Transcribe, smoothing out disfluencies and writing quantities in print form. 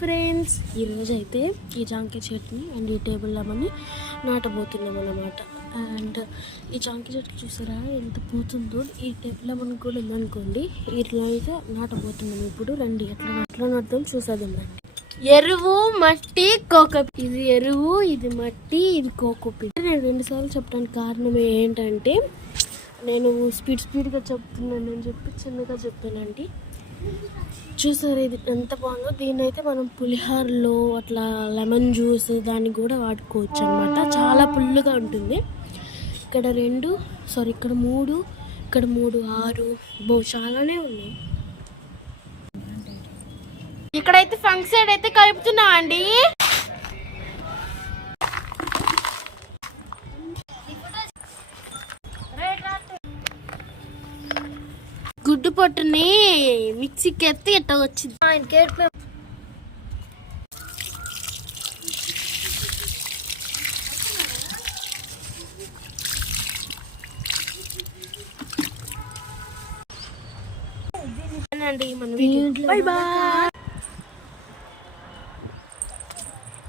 Friends, ఈరోజు అయితే ఈ జాంకాయ చెట్టుని అండ్ ఈ టేబుల్ లెమన్ని నాటబోతున్నాం అన్నమాట. అండ్ ఈ జాంకాయ చెట్టు చూసారా ఎంత పోతుందో, ఈ టేబుల్ లెమన్ కూడా ఉందనుకోండి. ఇట్లా అయితే నాటబోతున్నాం. ఇప్పుడు రండి ఎట్లా నాటుదాం చూసేద్దాం రండి. ఎరువు, మట్టి, కోకోపీట్. ఇది ఎరువు, ఇది మట్టి, ఇది కోకోపీట్. నేను 2 సార్లు చెప్పడానికి కారణం ఏంటంటే నేను స్పీడ్గా చెప్తున్నానని చెప్పి చిన్నగా చెప్పానండి. చూసారు ఇది ఎంత బాగుందో. దీన్ని అయితే మనం పులిహోరలో అట్లా లెమన్ జ్యూస్ దాన్ని కూడా వాడుకోవచ్చు అనమాట. చాలా పుల్లుగా ఉంటుంది. ఇక్కడ 2 ఇక్కడ 3 ఇక్కడ 3 6 చాలానే ఉన్నాయి. ఇక్కడైతే ఫంక్షన్ అయితే కలుపుతున్నాం అండి. గుడ్డు పొట్టుని మిక్సీకి ఎత్తి ఎట్ట వచ్చింది. అండి మన బై బాయ్.